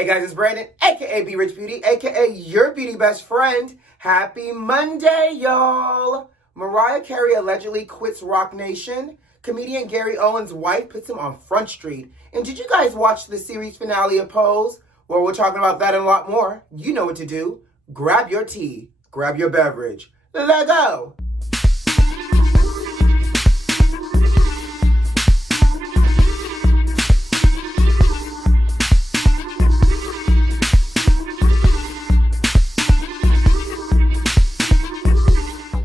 Hey guys, it's Brandon, aka B.Rich Beauty, aka your beauty best friend. Happy Monday, y'all. Mariah Carey allegedly quits Roc Nation. Comedian Gary Owen's wife puts him on Front Street. And did you guys watch the series finale of Pose? Well, we're talking about that and a lot more. You know what to do. Grab your tea, grab your beverage. Let go.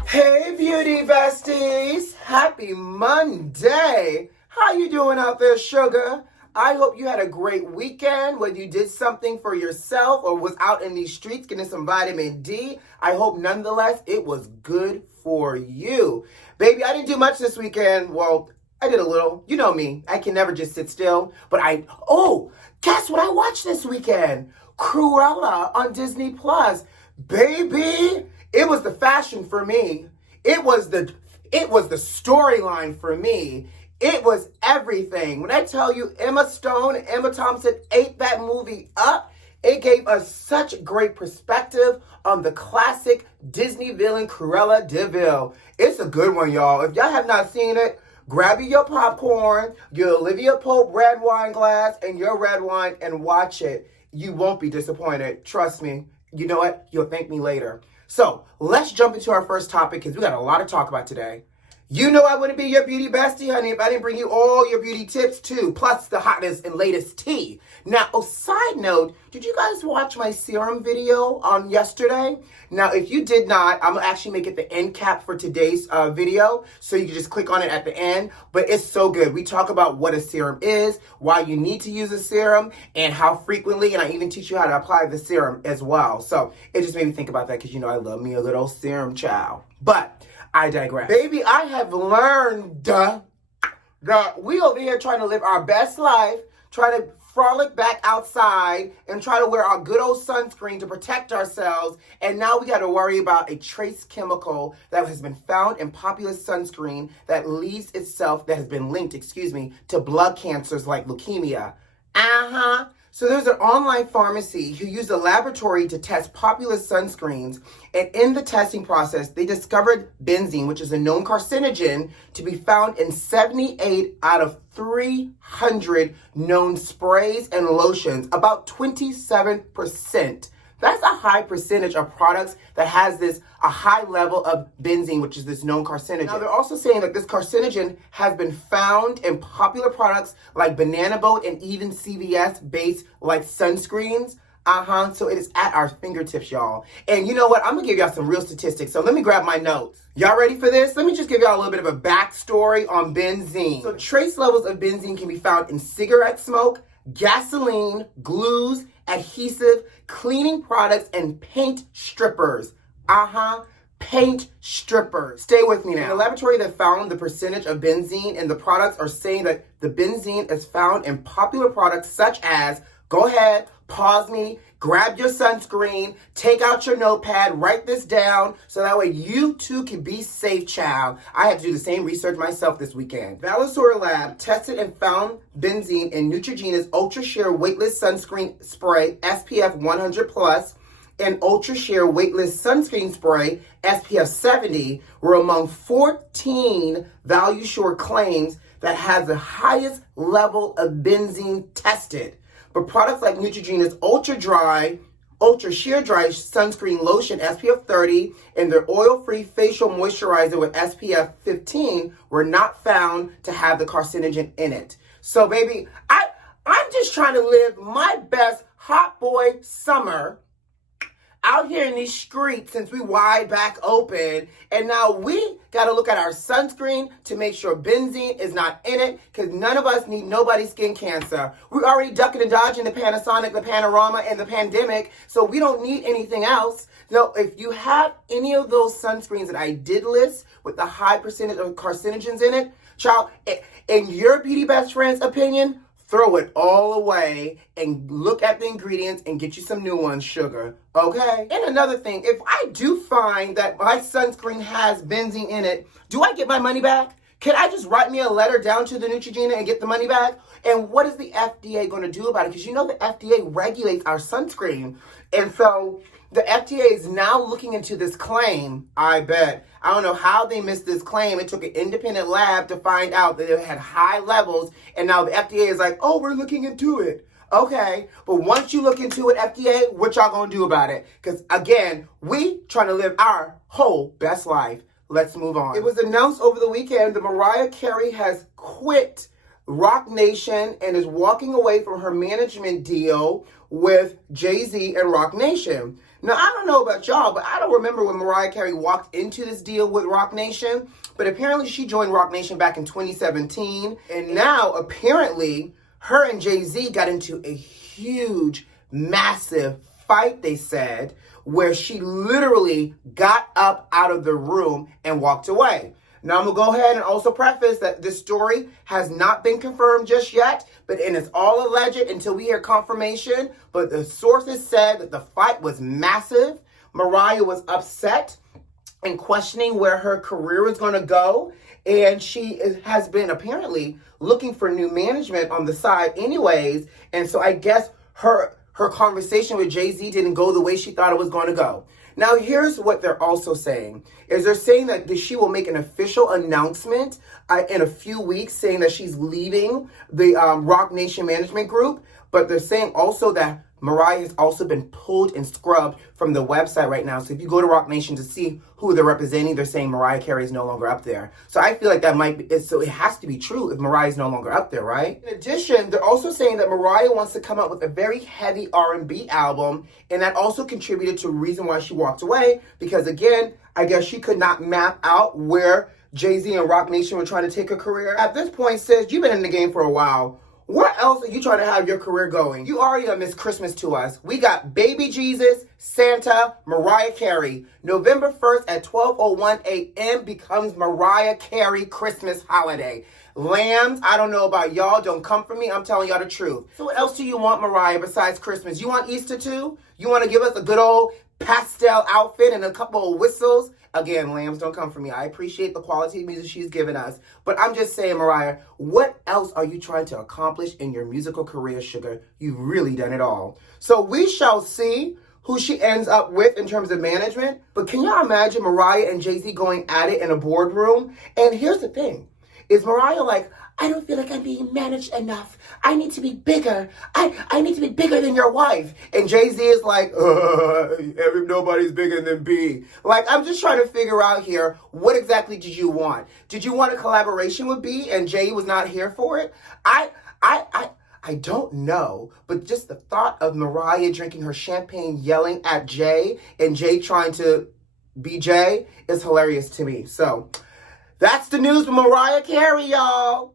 Hey beauty besties, happy Monday. How you doing out there, sugar? I hope you had a great weekend, whether you did something for yourself or was out in these streets getting some vitamin D. I hope nonetheless it was good for you. Baby, I didn't do much this weekend. Well, I did a little. You know me, I can never just sit still. But guess what I watched this weekend? Cruella on Disney Plus. Baby, it was the fashion for me. It was the storyline for me. It was everything. When I tell you Emma Stone and Emma Thompson ate that movie up, it gave us such great perspective on the classic Disney villain Cruella de Vil. It's a good one, y'all. If y'all have not seen it, grab your popcorn, your Olivia Pope red wine glass, and your red wine and watch it. You won't be disappointed. Trust me. You know what? You'll thank me later. So let's jump into our first topic because we got a lot to talk about today. You know I wouldn't be your beauty bestie, honey, if I didn't bring you all your beauty tips too, plus the hottest and latest tea. Now, side note, did you guys watch my serum video on yesterday? Now, if you did not, I'm gonna actually make it the end cap for today's video, so you can just click on it at the end, but it's so good. We talk about what a serum is, why you need to use a serum, and how frequently, and I even teach you how to apply the serum as well. So it just made me think about that because, you know, I love me a little serum child. But I digress. Baby, I have learned that we over here trying to live our best life, trying to frolic back outside and try to wear our good old sunscreen to protect ourselves. And now we got to worry about a trace chemical that has been found in popular sunscreen that has been linked to blood cancers like leukemia. So there's an online pharmacy who used a laboratory to test popular sunscreens, and in the testing process, they discovered benzene, which is a known carcinogen, to be found in 78 out of 300 known sprays and lotions, about 27%. That's a high percentage of products that has a high level of benzene, which is this known carcinogen. Now, they're also saying that this carcinogen has been found in popular products like Banana Boat and even CVS-based like sunscreens. So it is at our fingertips, y'all. And you know what? I'm going to give y'all some real statistics. So let me grab my notes. Y'all ready for this? Let me just give y'all a little bit of a backstory on benzene. So trace levels of benzene can be found in cigarette smoke, gasoline, glues, adhesive, cleaning products, and paint strippers. Paint strippers. Stay with me now. The laboratory that found the percentage of benzene in the products are saying that the benzene is found in popular products such as, go ahead, pause me, grab your sunscreen, take out your notepad, write this down, so that way you too can be safe, child. I had to do the same research myself this weekend. Valisor Lab tested and found benzene in Neutrogena's Ultra Sheer Weightless Sunscreen Spray SPF 100+, and Ultra Sheer Weightless Sunscreen Spray SPF 70 were among 14 ValueSure claims that has the highest level of benzene tested. But products like Neutrogena's Ultra Sheer Dry Sunscreen Lotion SPF 30 and their oil-free facial moisturizer with SPF 15 were not found to have the carcinogen in it. So baby, I'm just trying to live my best hot boy summer out here in these streets since we wide back open, and now we got to look at our sunscreen to make sure benzene is not in it, because none of us need nobody's skin cancer. We're already ducking and dodging the Panasonic, the Panorama, and the pandemic, so we don't need anything else. So if you have any of those sunscreens that I did list with the high percentage of carcinogens in it, child, in your beauty best friend's opinion, throw it all away and look at the ingredients and get you some new ones, sugar. Okay? And another thing, if I do find that my sunscreen has benzene in it, do I get my money back? Can I just write me a letter down to the Neutrogena and get the money back? And what is the FDA going to do about it? Because you know the FDA regulates our sunscreen. And so the FDA is now looking into this claim, I bet. I don't know how they missed this claim. It took an independent lab to find out that it had high levels. And now the FDA is like, oh, we're looking into it. Okay, but once you look into it, FDA, what y'all gonna do about it? Because again, we trying to live our whole best life. Let's move on. It was announced over the weekend that Mariah Carey has quit Roc Nation and is walking away from her management deal with Jay-Z and Roc Nation. Now, I don't know about y'all, but I don't remember when Mariah Carey walked into this deal with Roc Nation, but apparently she joined Roc Nation back in 2017, and now apparently her and Jay-Z got into a huge, massive fight, they said, where she literally got up out of the room and walked away. Now, I'm going to go ahead and also preface that this story has not been confirmed just yet, and it's all alleged until we hear confirmation. But the sources said that the fight was massive. Mariah was upset and questioning where her career was going to go. And she has been apparently looking for new management on the side anyways. And so I guess her conversation with Jay-Z didn't go the way she thought it was going to go. Now, here's what they're also saying. They're saying that she will make an official announcement in a few weeks saying that she's leaving the Roc Nation Management Group. But they're saying also that Mariah has also been pulled and scrubbed from the website right now. So if you go to Roc Nation to see who they're representing, they're saying Mariah Carey is no longer up there. So I feel like that might be, so it has to be true if Mariah is no longer up there, right? In addition, they're also saying that Mariah wants to come out with a very heavy R&B album, and that also contributed to the reason why she walked away, because again, I guess she could not map out where Jay-Z and Roc Nation were trying to take her career. At this point, sis, you've been in the game for a while. Where else are you trying to have your career going? You already done missed Christmas to us. We got Baby Jesus, Santa, Mariah Carey. November 1st at 12:01 a.m. becomes Mariah Carey Christmas holiday. Lambs, I don't know about y'all. Don't come for me. I'm telling y'all the truth. So what else do you want, Mariah, besides Christmas? You want Easter too? You want to give us a good old pastel outfit and a couple of whistles? Again, lambs, don't come for me. I appreciate the quality of music she's given us. But I'm just saying, Mariah, what else are you trying to accomplish in your musical career, sugar? You've really done it all. So we shall see who she ends up with in terms of management. But can y'all imagine Mariah and Jay-Z going at it in a boardroom? And here's the thing. Is Mariah like, I don't feel like I'm being managed enough. I need to be bigger. I need to be bigger than your wife. And Jay-Z is like, nobody's bigger than B. Like, I'm just trying to figure out here, what exactly did you want? Did you want a collaboration with B and Jay was not here for it? I don't know, but just the thought of Mariah drinking her champagne, yelling at Jay, and Jay trying to be Jay is hilarious to me. So that's the news with Mariah Carey, y'all.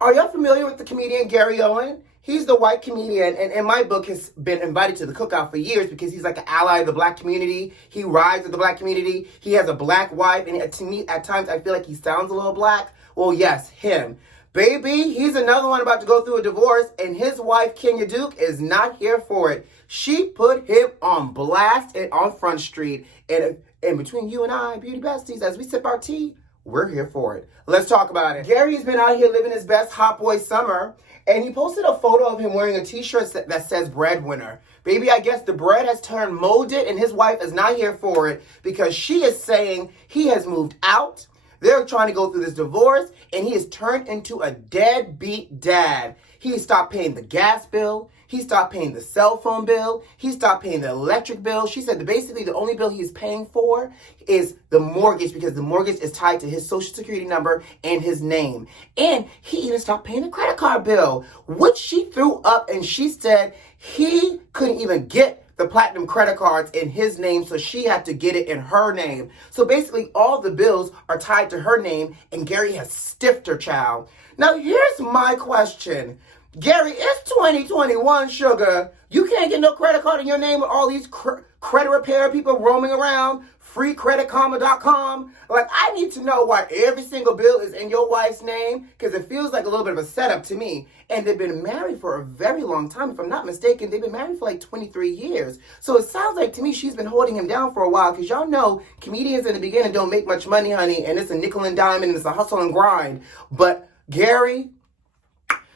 Are y'all familiar with the comedian Gary Owen? He's the white comedian, and in my book has been invited to the cookout for years because he's like an ally of the black community. He rides with the black community. He has a black wife, and to me, at times, I feel like he sounds a little black. Well, yes, him. Baby, he's another one about to go through a divorce, and his wife, Kenya Duke, is not here for it. She put him on blast and on Front Street. And between you and I, beauty besties, as we sip our tea, we're here for it. Let's talk about it. Gary's been out here living his best hot boy summer, and he posted a photo of him wearing a t-shirt that says breadwinner. Baby, I guess the bread has turned molded, and his wife is not here for it because she is saying he has moved out. They're trying to go through this divorce, and he has turned into a deadbeat dad. He stopped paying the gas bill. He stopped paying the cell phone bill. He stopped paying the electric bill. She said that basically the only bill he's paying for is the mortgage because the mortgage is tied to his social security number and his name. And he even stopped paying the credit card bill, which she threw up, and she said he couldn't even get the platinum credit cards in his name, so she had to get it in her name. So basically all the bills are tied to her name, and Gary has stiffed her child. Now here's my question. Gary, it's 2021, sugar. You can't get no credit card in your name with all these credit repair people roaming around. Freecreditkarma.com. Like, I need to know why every single bill is in your wife's name, because it feels like a little bit of a setup to me. And they've been married for a very long time. If I'm not mistaken, they've been married for like 23 years. So it sounds like to me she's been holding him down for a while, because y'all know comedians in the beginning don't make much money, honey, and it's a nickel and dime and it's a hustle and grind. But Gary,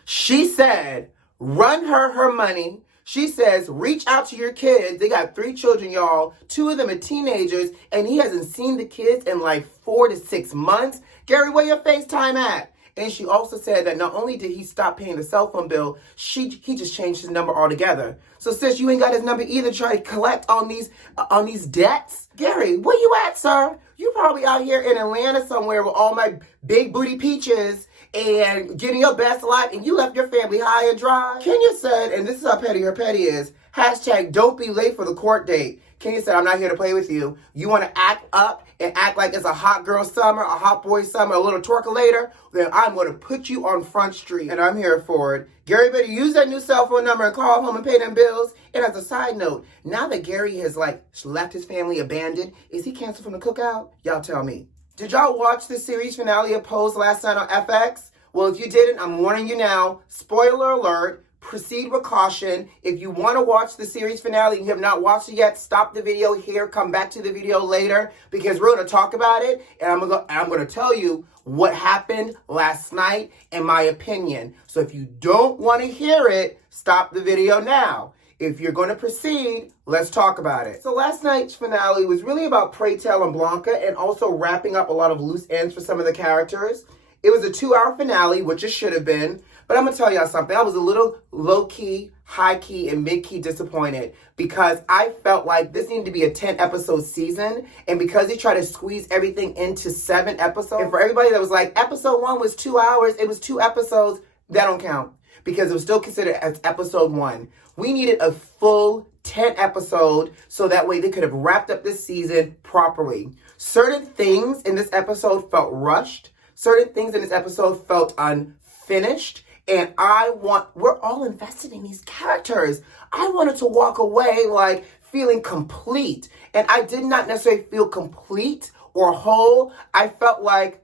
she said, run her money. She says, reach out to your kids. They got 3 children, y'all. 2 of them are teenagers, and he hasn't seen the kids in like 4 to 6 months. Gary, where your FaceTime at? And she also said that not only did he stop paying the cell phone bill, he just changed his number altogether. So sis, you ain't got his number either, trying to collect on these debts. Gary, where you at, sir? You probably out here in Atlanta somewhere with all my big booty peaches and getting your best life, and you left your family high and dry. Kenya said, and this is how petty her petty is, hashtag don't be late for the court date. Kenya said, I'm not here to play with you. You want to act up and act like it's a hot girl summer, a hot boy summer, a little twerkulator? Then I'm going to put you on Front Street, and I'm here for it. Gary better use that new cell phone number and call home and pay them bills. And as a side note, now that Gary has left his family abandoned, is he canceled from the cookout? Y'all tell me. Did y'all watch the series finale of Pose last night on FX? Well, if you didn't, I'm warning you now. Spoiler alert. Proceed with caution. If you want to watch the series finale and you have not watched it yet, stop the video here. Come back to the video later, because we're going to talk about it. And I'm going to tell you what happened last night in my opinion. So if you don't want to hear it, stop the video now. If you're going to proceed, let's talk about it. So last night's finale was really about Pray Tell and Blanca, and also wrapping up a lot of loose ends for some of the characters. It was a 2-hour finale, which it should have been. But I'm going to tell y'all something. I was a little low-key, high-key, and mid-key disappointed, because I felt like this needed to be a 10-episode season. And because they tried to squeeze everything into 7 episodes, and for everybody that was like, episode 1 was 2 hours, it was 2 episodes, that don't count, because it was still considered as episode 1. We needed a full 10 episode, so that way they could have wrapped up this season properly. Certain things in this episode felt rushed. Certain things in this episode felt unfinished. And we're all invested in these characters. I wanted to walk away like feeling complete. And I did not necessarily feel complete or whole. I felt like,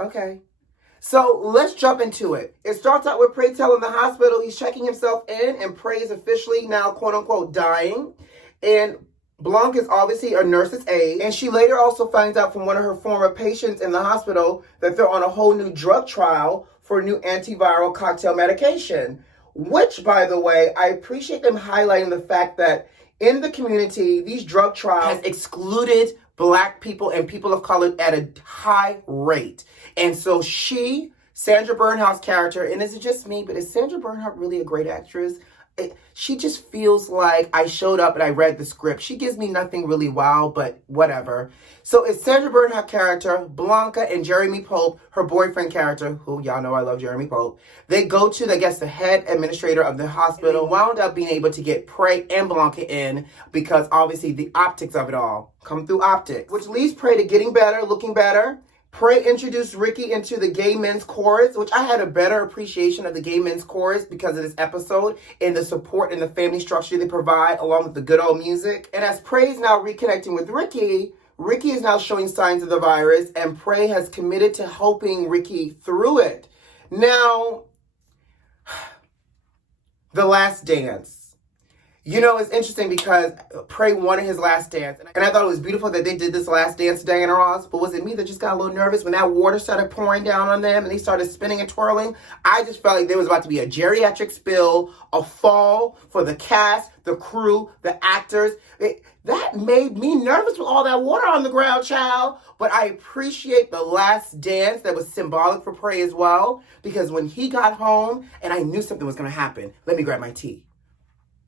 okay. So let's jump into it. It starts out with Pray Tell in the hospital. He's checking himself in, and Pray is officially now, quote unquote, dying. And Blanca is obviously a nurse's aide, and she later also finds out from one of her former patients in the hospital that they're on a whole new drug trial for a new antiviral cocktail medication, which, by the way, I appreciate them highlighting the fact that in the community, these drug trials has excluded Black people and people of color at a high rate. And so Sandra Bernhardt's character, and is it just me, but is Sandra Bernhardt really a great actress? She just feels like I showed up and I read the script. She gives me nothing really wow, but whatever. So it's Sandra Bernhardt character, Blanca, and Jeremy Pope, her boyfriend character, who y'all know I love Jeremy Pope. They go to, the head administrator of the hospital, wound up being able to get Pray and Blanca in, because obviously the optics of it all come through optics, which leads Pray to getting better, looking better. Pray introduced Ricky into the gay men's chorus, which I had a better appreciation of the gay men's chorus because of this episode and the support and the family structure they provide, along with the good old music. And as Pray is now reconnecting with Ricky, Ricky is now showing signs of the virus, and Pray has committed to helping Ricky through it. Now, the last dance. You know, it's interesting because Pray wanted his last dance. And I thought it was beautiful that they did this last dance to Diana Ross. But was it me that just got a little nervous when that water started pouring down on them and they started spinning and twirling? I just felt like there was about to be a geriatric spill, a fall for the cast, the crew, the actors. That made me nervous with all that water on the ground, child. But I appreciate the last dance that was symbolic for Pray as well. Because when he got home, and I knew something was going to happen. Let me grab my tea.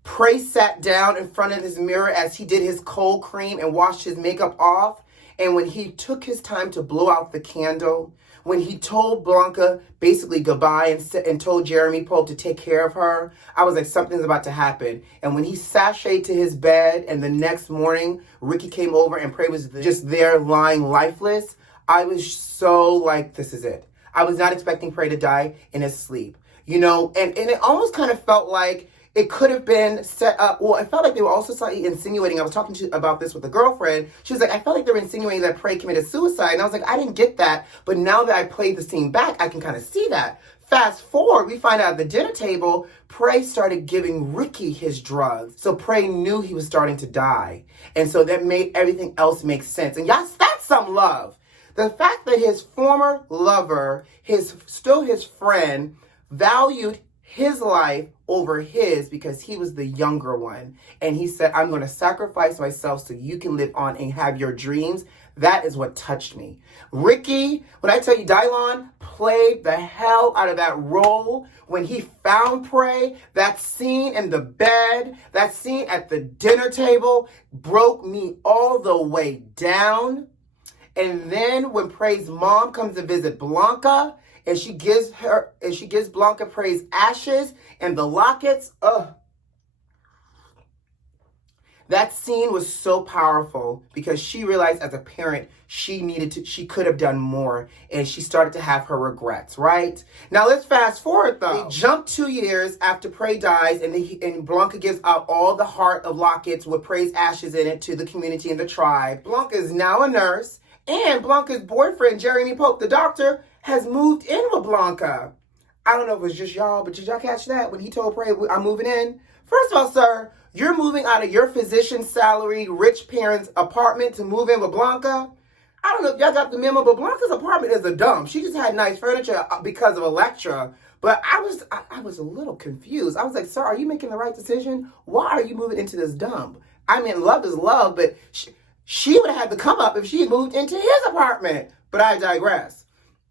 Pray sat down in front of his mirror as he did his cold cream and washed his makeup off. And when he took his time to blow out the candle, when he told Blanca basically goodbye and told Jeremy Pope to take care of her, I was like, something's about to happen. And when he sashayed to his bed and the next morning, Ricky came over and Pray was just there lying lifeless, I was so like, this is it. I was not expecting Pray to die in his sleep. you know, and it almost kind of felt like it could have been set up. Well, I felt like they were also slightly insinuating. I was talking about this with a girlfriend. She was like, I felt like they were insinuating that Prey committed suicide. And I was like, I didn't get that. But now that I played the scene back, I can kind of see that. Fast forward, we find out at the dinner table, Prey started giving Ricky his drugs. So Prey knew he was starting to die. And so that made everything else make sense. And yes, that's some love. The fact that his former lover, still his friend, valued his life over his because he was the younger one. And he said, I'm going to sacrifice myself so you can live on and have your dreams. That is what touched me. Ricky, when I tell you, Dylon played the hell out of that role when he found Prey. That scene in the bed, that scene at the dinner table broke me all the way down. And then when Prey's mom comes to visit Blanca, and she gives Blanca Prey's ashes and the lockets. That scene was so powerful because she realized as a parent she could have done more, and she started to have her regrets, right? Now let's fast forward though. They jump 2 years after Prey dies, and Blanca gives out all the heart of lockets with Prey's ashes in it to the community and the tribe. Blanca is now a nurse, and Blanca's boyfriend, Jeremy Pope, the doctor, has moved in with Blanca. I don't know if it was just y'all, but did y'all catch that when he told Prey, I'm moving in? First of all, sir, you're moving out of your physician salary, rich parents' apartment to move in with Blanca? I don't know if y'all got the memo, but Blanca's apartment is a dump. She just had nice furniture because of Elektra. But I was a little confused. I was like, sir, are you making the right decision? Why are you moving into this dump? I mean, love is love, but she would have had to come up if she had moved into his apartment. But I digress.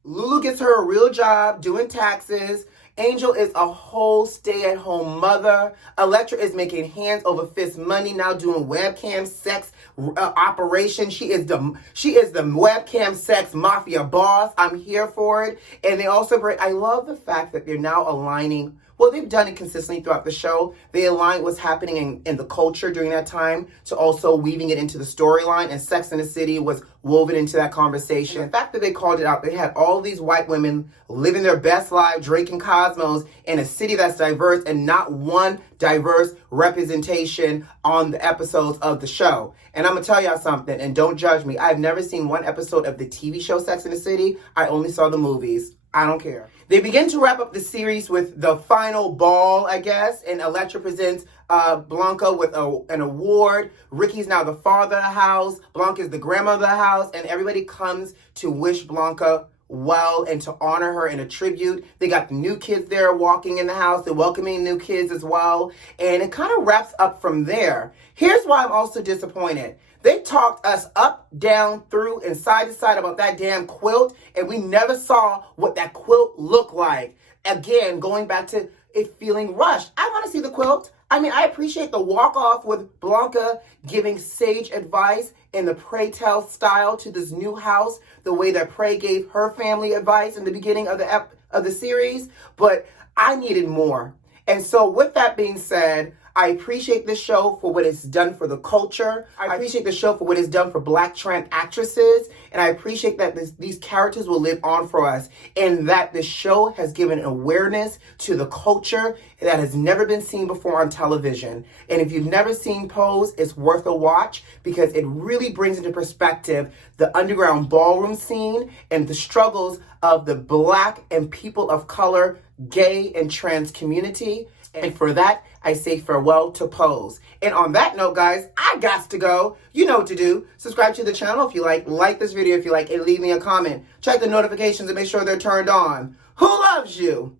Lulu gets her a real job doing taxes. Angel is a whole stay-at-home mother. Elektra is making hands over fist money now, doing webcam sex operation. She is the webcam sex mafia boss. I'm here for it. And they also I love the fact that they're now aligning. Well, they've done it consistently throughout the show. They align what's happening in the culture during that time to also weaving it into the storyline, and Sex and the City was woven into that conversation. And the fact that they called it out, they had all these white women living their best life, drinking Cosmos in a city that's diverse, and not one diverse representation on the episodes of the show. And I'm gonna tell y'all something, and don't judge me. I've never seen one episode of the TV show Sex and the City. I only saw the movies. I don't care. They begin to wrap up the series with the final ball, I guess, and Elektra presents Blanca with an award. Ricky's now the father of the house. Blanca's the grandmother of the house, and everybody comes to wish Blanca well and to honor her in a tribute. They got the new kids there walking in the house. They're welcoming new kids as well, and it kind of wraps up from there. Here's why I'm also disappointed. They talked us up, down, through, and side to side about that damn quilt, and we never saw what that quilt looked like. Again, going back to it feeling rushed. I want to see the quilt. I mean, I appreciate the walk-off with Blanca giving sage advice in the Prey Tell style to this new house, the way that Prey gave her family advice in the beginning of the series, but I needed more. And so with that being said, I appreciate this show for what it's done for the culture. I appreciate the show for what it's done for Black trans actresses. And I appreciate that these characters will live on for us. And that the show has given awareness to the culture that has never been seen before on television. And if you've never seen Pose, it's worth a watch because it really brings into perspective the underground ballroom scene and the struggles of the Black and people of color, gay and trans community. And for that, I say farewell to Pose. And on that note, guys, I got to go. You know what to do. Subscribe to the channel if you like this video if you like, and leave me a comment. Check the notifications and make sure they're turned on. Who loves you?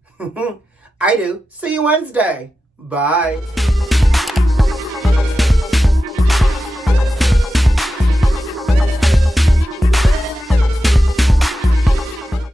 I do. See you Wednesday. Bye.